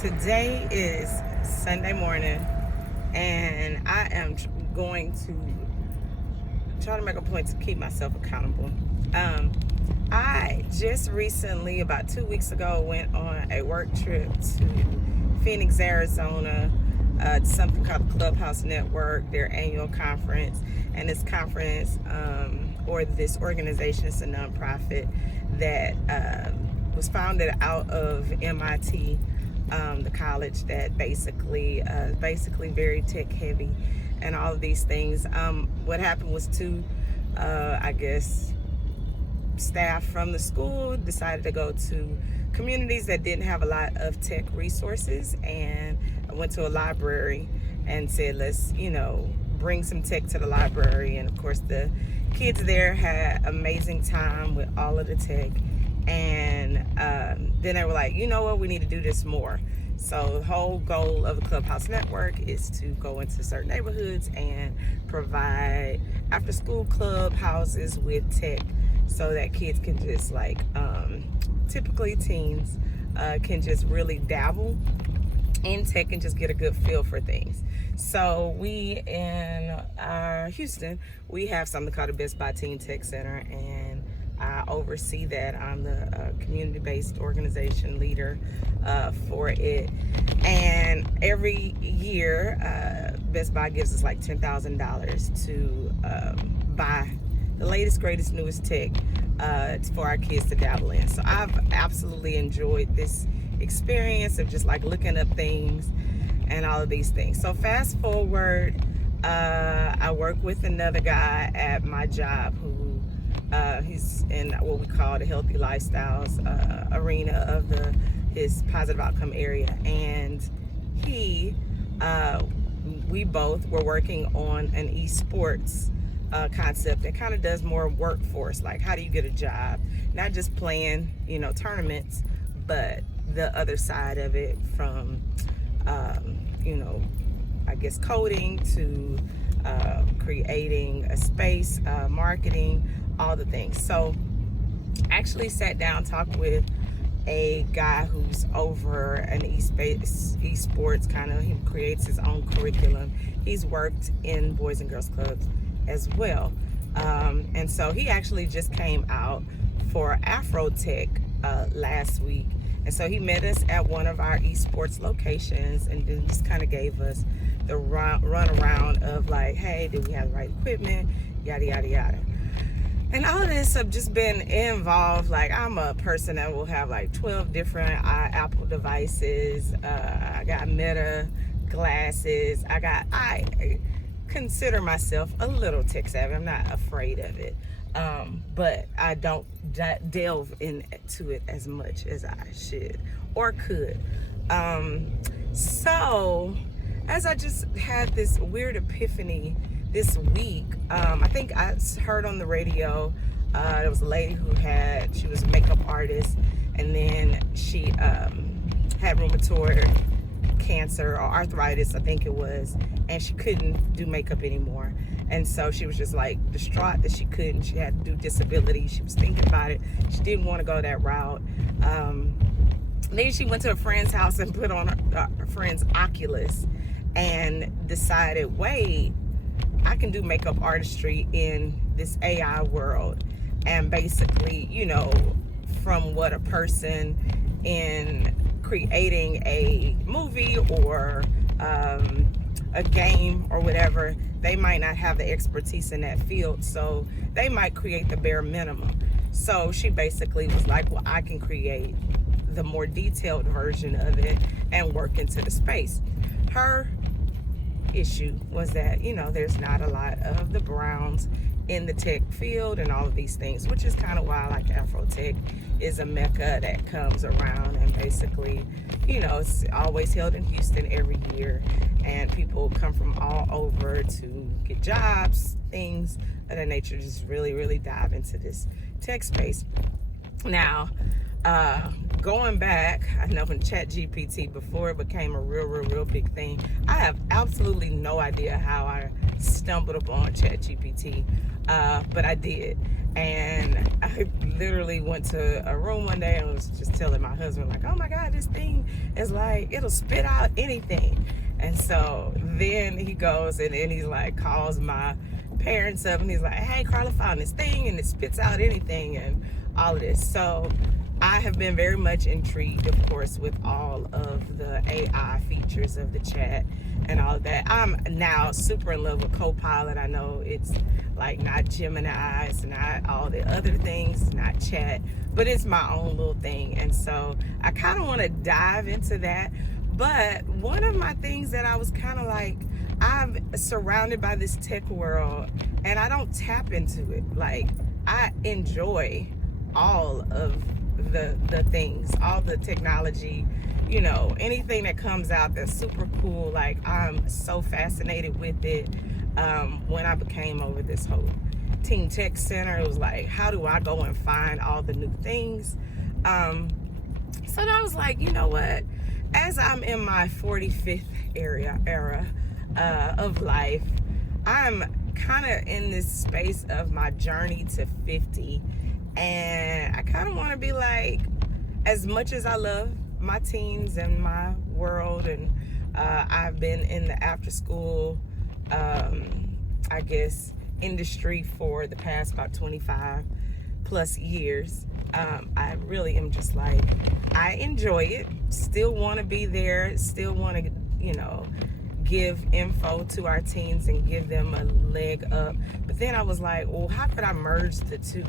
Today is Sunday morning, and I am going to try to make a point to keep myself accountable. I just recently, about 2 weeks ago, went on a work trip to Phoenix, Arizona, to something called the Clubhouse Network, their annual conference. And this conference, or this organization, is a nonprofit that was founded out of MIT, the college that basically very tech heavy and all of these things. What happened was staff from the school decided to go to communities that didn't have a lot of tech resources, and I went to a library and said, let's bring some tech to the library. And of course the kids there had amazing time with all of the tech, and then they were like, you know what, we need to do this more. So the whole goal of the Clubhouse Network is to go into certain neighborhoods and provide after school clubhouses with tech, so that kids can just typically teens can just really dabble in tech and just get a good feel for things. So we in Houston, we have something called the Best Buy Teen Tech Center, and I oversee that. I'm the community-based organization leader for it. And every year, Best Buy gives us like $10,000 to buy the latest, greatest, newest tech for our kids to dabble in. So I've absolutely enjoyed this experience of just like looking up things and all of these things. So fast forward, I work with another guy at my job who he's in what we call the healthy lifestyles arena of his positive outcome area, and we both were working on an esports concept that kind of does more workforce, like how do you get a job, not just playing tournaments, but the other side of it, from coding to creating a space, marketing, all the things. So actually sat down, talked with a guy who's over an esports kind of, he creates his own curriculum. He's worked in Boys and Girls Clubs as well. And so he actually just came out for Afrotech last week. And so he met us at one of our esports locations and then just kind of gave us the run around of like, hey, do we have the right equipment, yada, yada, yada. And all of this have just been involved. Like, I'm a person that will have like 12 different Apple devices. I got Meta glasses. I consider myself a little tech savvy. I'm not afraid of it. But I don't delve into it as much as I should or could. So as I just had this weird epiphany this week, I think I heard on the radio, there was a lady she was a makeup artist, and then she had rheumatoid cancer or arthritis, I think it was, and she couldn't do makeup anymore. And so she was just like distraught that she couldn't. She had to do disability. She was thinking about it. She didn't want to go that route. Then she went to a friend's house and put on her friend's Oculus and decided, wait, I can do makeup artistry in this AI world. And basically, from what a person in creating a movie or a game or whatever, they might not have the expertise in that field, so they might create the bare minimum. So she basically was like, well, I can create the more detailed version of it and work into the space. Her issue was that there's not a lot of the browns in the tech field and all of these things, which is kind of why I like Afrotech. Is a mecca that comes around, and basically it's always held in Houston every year, and people come from all over to get jobs, things of that nature, just really dive into this tech space. Now Going back, I know when ChatGPT, before it became a real big thing, I have absolutely no idea how I stumbled upon ChatGPT, but I did. And I literally went to a room one day and was just telling my husband, like, oh my God, this thing is like, it'll spit out anything. And so then he goes and then he's like, calls my parents up and he's like, hey, Carla found this thing and it spits out anything and all of this. So I have been very much intrigued, of course, with all of the AI features of the chat and all of that. I'm now super in love with Copilot. I know it's like not Gemini, it's not all the other things, not chat, but it's my own little thing. And so I kind of want to dive into that. But one of my things that I was kind of like, I'm surrounded by this tech world and I don't tap into it. Like, I enjoy all of the things, all the technology, you know, anything that comes out that's super cool. Like, I'm so fascinated with it. When I became over this whole Teen Tech Center, it was like, how do I go and find all the new things? So then I was like, you know what? As I'm in my 45th era of life, I'm kind of in this space of my journey to 50. And I kind of want to be like, as much as I love my teens and my world, and I've been in the after school, I guess, industry for the past about 25 plus years. I really am just like, I enjoy it, still want to be there, still want to, you know, give info to our teens and give them a leg up. But then I was like, well, how could I merge the two?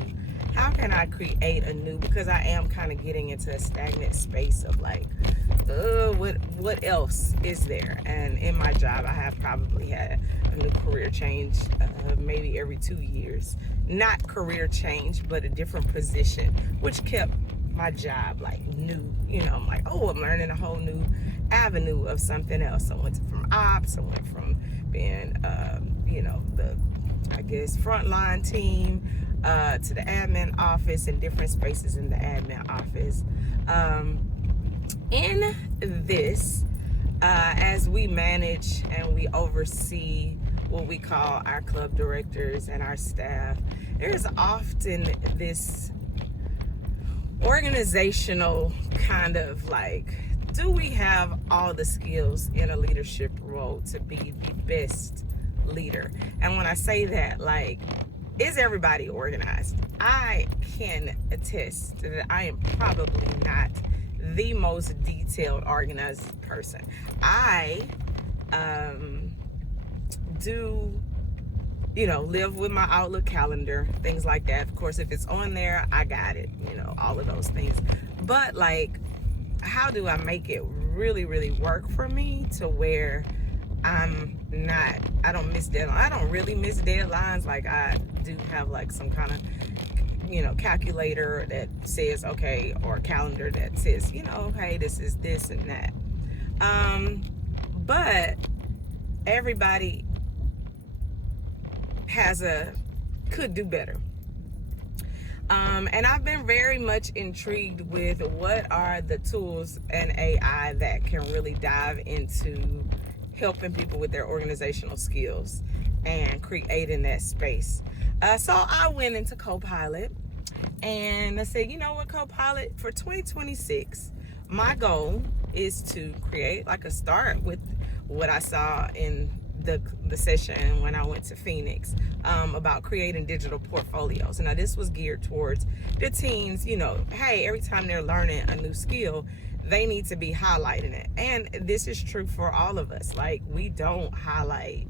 How can I create a new, because I am kind of getting into a stagnant space of like, what else is there? And in my job, I have probably had a new career change maybe every 2 years. Not career change, but a different position, which kept my job like new. You know, I'm like, oh, I'm learning a whole new avenue of something else. I went from ops, I went from being, you know, the, I guess, frontline team, to the admin office and different spaces in the admin office. In this, as we manage and we oversee what we call our club directors and our staff, there's often this organizational kind of like, do we have all the skills in a leadership role to be the best leader? And when I say that, like, is everybody organized? I can attest that I am probably not the most detailed, organized person. I do, you know, live with my Outlook calendar, things like that. Of course, if it's on there, I got it, you know, all of those things. But like, how do I make it really work for me to where I don't miss deadlines. I don't really miss deadlines. Like, I do have like some kind of, you know, calculator that says, okay, or a calendar that says, you know, hey, this is this and that. But everybody could do better. And I've been very much intrigued with what are the tools and AI that can really dive into helping people with their organizational skills and creating that space. So I went into Copilot and I said, you know what, Copilot, for 2026, my goal is to create like a start with what I saw in the session when I went to Phoenix, about creating digital portfolios. Now this was geared towards the teens, you know, hey, every time they're learning a new skill, they need to be highlighting it. And this is true for all of us. Like, we don't highlight,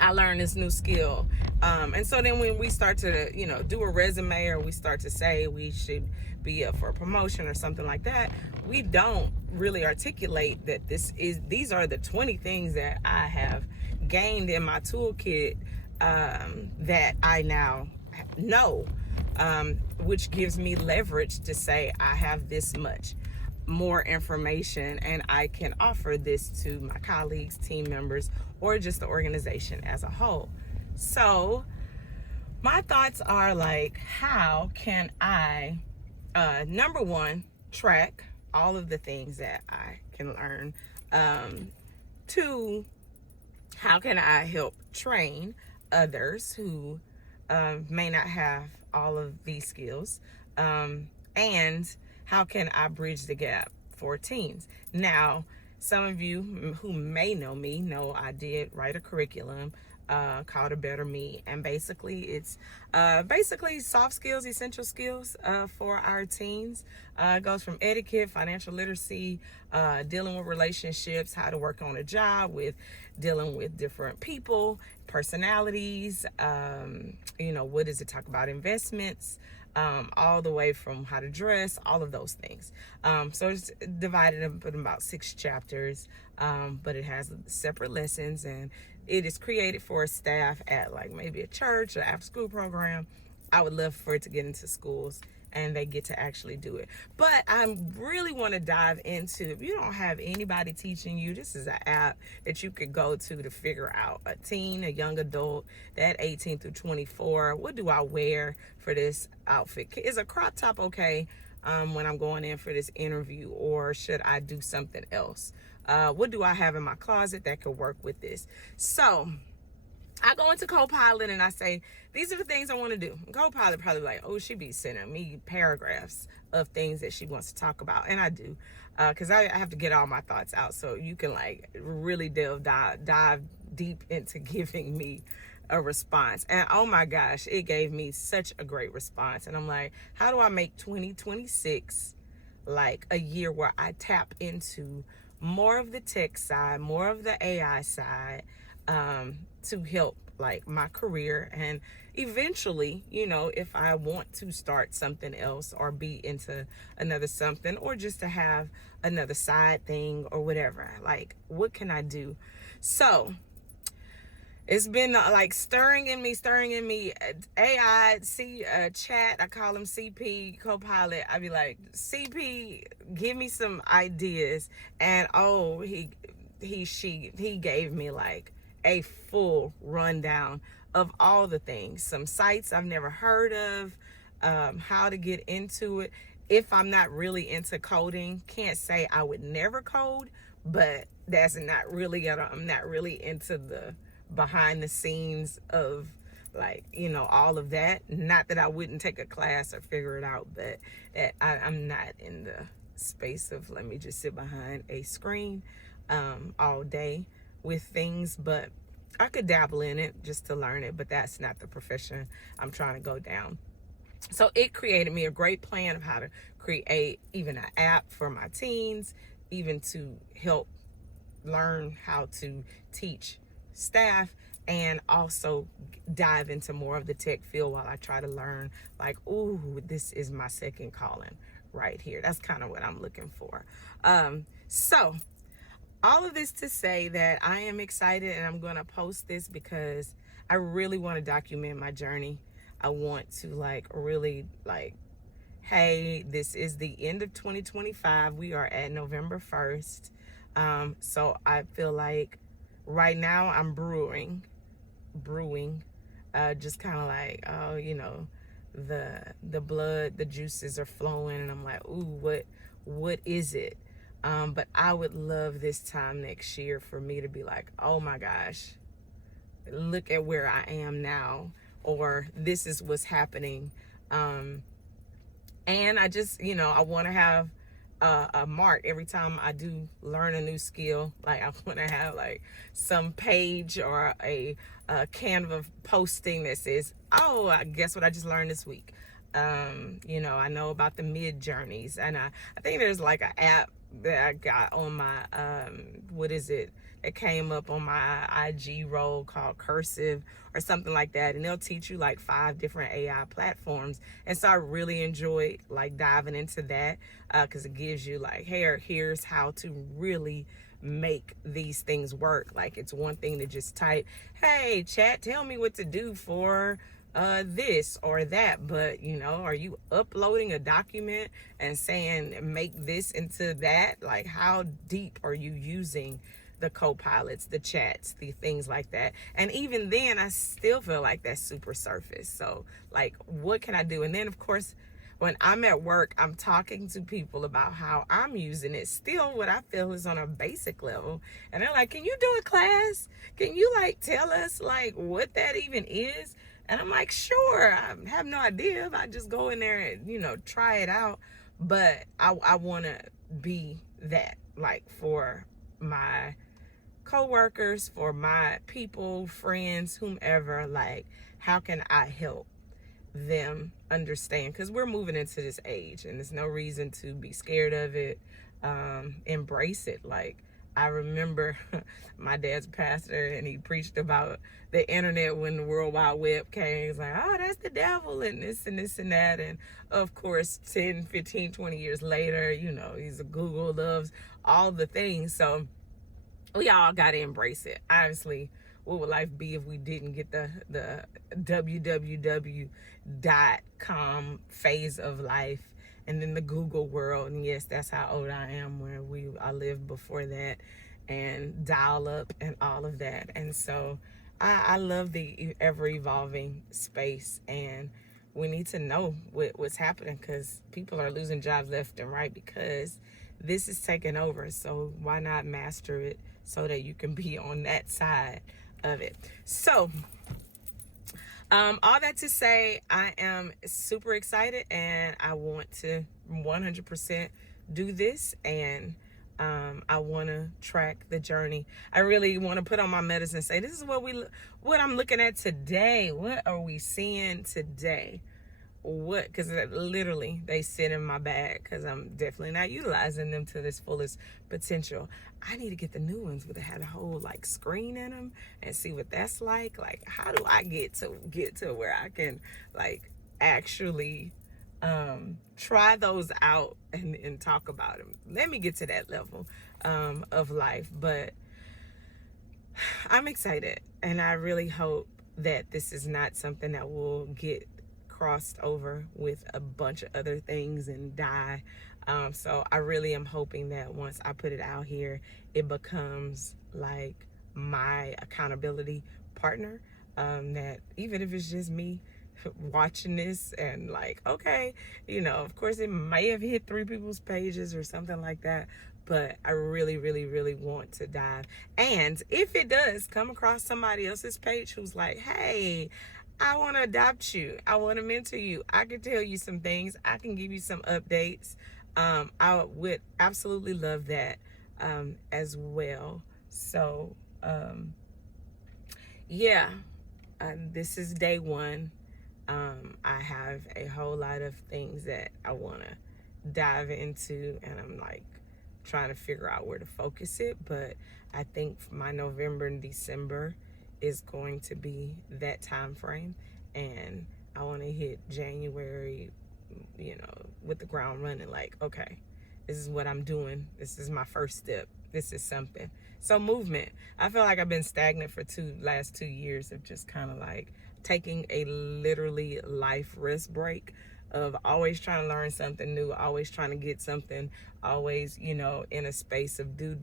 I learned this new skill. And so then when we start to, you know, do a resume, or we start to say we should be up for a promotion or something like that, we don't really articulate that these are the 20 things that I have gained in my toolkit, that I now know, which gives me leverage to say I have this much more information and I can offer this to my colleagues, team members, or just the organization as a whole. So my thoughts are like, how can I Number one, track all of the things that I can learn. Two, how can I help train others who may not have all of these skills? And how can I bridge the gap for teens? Now, some of you who may know me know I did write a curriculum called A Better Me, and basically it's basically soft skills, essential skills for our teens. It goes from etiquette, financial literacy, dealing with relationships, how to work on a job, with dealing with different people, personalities, what does it talk about, investments, all the way from how to dress, all of those things. So it's divided up in about 6 chapters, but it has separate lessons, and it is created for staff at like maybe a church or after school program. I would love for it to get into schools and they get to actually do it. But I really want to dive into, if you don't have anybody teaching you, this is an app that you could go to figure out a teen, a young adult, that 18 through 24. What do I wear for this outfit? Is a crop top okay when I'm going in for this interview, or should I do something else? What do I have in my closet that could work with this? So I go into Copilot and I say, these are the things I want to do. And Copilot probably like, oh, she be sending me paragraphs of things that she wants to talk about. And I do, because I have to get all my thoughts out. So you can like really dive deep into giving me a response. And oh my gosh, it gave me such a great response. And I'm like, how do I make 2026 like a year where I tap into more of the tech side, more of the AI side, to help like my career, and eventually, if I want to start something else or be into another something, or just to have another side thing or whatever, like what can I do? So it's been like stirring in me. AI, chat, I call him CP, Copilot. I be like, CP, give me some ideas. And he gave me like a full rundown of all the things, some sites I've never heard of, how to get into it. If I'm not really into coding, can't say I would never code, but I'm not really into the behind the scenes of like, all of that. Not that I wouldn't take a class or figure it out, but that I'm not in the space of, let me just sit behind a screen all day with things. But I could dabble in it just to learn it, but that's not the profession I'm trying to go down. So it created me a great plan of how to create even an app for my teens, even to help learn how to teach staff, and also dive into more of the tech field while I try to learn like, ooh, this is my second calling right here. That's kind of what I'm looking for. So all of this to say that I am excited, and I'm going to post this because I really want to document my journey. I want to like really like, hey, this is the end of 2025. We are at November 1st. So I feel like right now I'm brewing, just kind of like, oh, the blood, the juices are flowing, and I'm like, ooh, what is it? But I would love this time next year for me to be like, oh my gosh, look at where I am now, or this is what's happening. And I just, I want to have a mark every time I do learn a new skill. Like I want to have like some page or a Canva posting that says, oh, I guess what I just learned this week. I know about the mid journeys, and I think there's like an app that I got on my it came up on my IG roll called Cursive or something like that, and they'll teach you like 5 different AI platforms. And so I really enjoy like diving into that because it gives you like, hey, here's how to really make these things work. Like it's one thing to just type, hey chat, tell me what to do for this or that, but are you uploading a document and saying make this into that? Like how deep are you using the co-pilots, the chats, the things like that? And even then I still feel like that's super surface. So like, what can I do? And then of course when I'm at work, I'm talking to people about how I'm using it. Still, what I feel is on a basic level. And they're like, can you do a class? Can you like tell us like what that even is? And I'm like, sure. I have no idea if I just go in there and, you know, try it out. But I want to be that, like, for my co-workers, for my people, friends, whomever. Like, how can I help them understand? Because we're moving into this age and there's no reason to be scared of it. Embrace it. Like, I remember my dad's pastor and he preached about the internet when the World Wide Web came. He's like, oh, that's the devil and this and this and that. And of course, 10, 15, 20 years later, you know, he's a Google, loves all the things. So we all got to embrace it. Honestly, what would life be if we didn't get the www.com phase of life and then the Google world? And yes, that's how old I am, where I lived before that, and dial up and all of that. And so I love the ever evolving space, and we need to know what's happening, because people are losing jobs left and right because this is taking over. So why not master it so that you can be on that side of it? So all that to say, I am super excited and I want to 100% do this, and I want to track the journey. I really want to put on my medicine and say, this is what I'm looking at today. What are we seeing today? What? Because literally they sit in my bag because I'm definitely not utilizing them to this fullest potential. I need to get the new ones with had a whole like screen in them and see what that's like. Like, how do I get to where I can like actually try those out and talk about them? Let me get to that level of life. But I'm excited, and I really hope that this is not something that will get crossed over with a bunch of other things and die. So I really am hoping that once I put it out here, it becomes like my accountability partner, that even if it's just me watching this and like, okay, you know, of course it may have hit 3 people's pages or something like that, but I really, really, really want to dive. And if it does come across somebody else's page who's like, hey, I want to adopt you, I want to mentor you, I can tell you some things, I can give you some updates, I would absolutely love that as well. So yeah, this is day 1. I have a whole lot of things that I want to dive into, and I'm like trying to figure out where to focus it. But I think my November and December is going to be that time frame, and I want to hit January, you know, with the ground running. Like, okay, this is what I'm doing, this is my first step, this is something. So movement. I feel like I've been stagnant for last 2 years of just kind of like taking a literally life rest break of always trying to learn something new, always trying to get something, always, you know, in a space of do.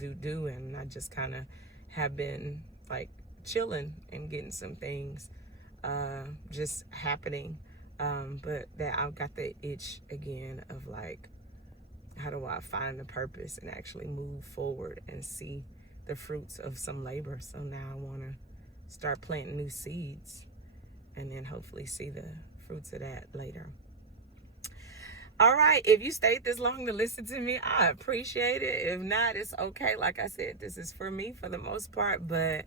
And I just kind of have been like chilling and getting some things just happening. But that I've got the itch again of like, how do I find the purpose and actually move forward and see the fruits of some labor? So now I want to start planting new seeds and then hopefully see the fruits of that later. All right, if you stayed this long to listen to me, I appreciate it. If not, it's okay. Like I said, this is for me for the most part, but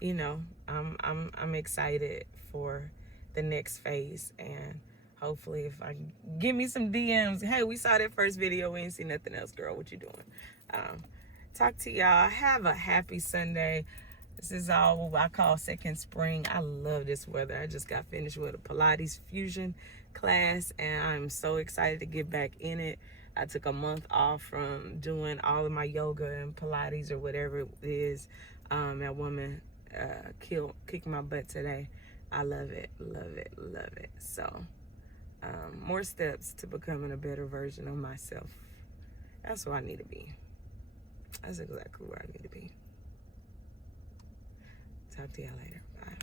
you know, I'm excited for the next phase, and hopefully if I give me some DMs, hey, we saw that first video, we ain't see nothing else, girl, what you doing? Talk to y'all. Have a happy Sunday. This is all what I call second spring. I love this weather. I just got finished with a Pilates fusion class, and I'm so excited to get back in it. I took a month off from doing all of my yoga and Pilates or whatever it is. That woman kicked my butt today. I love it, love it, love it. So more steps to becoming a better version of myself. That's where I need to be. That's exactly where I need to be. Talk to y'all later. Bye.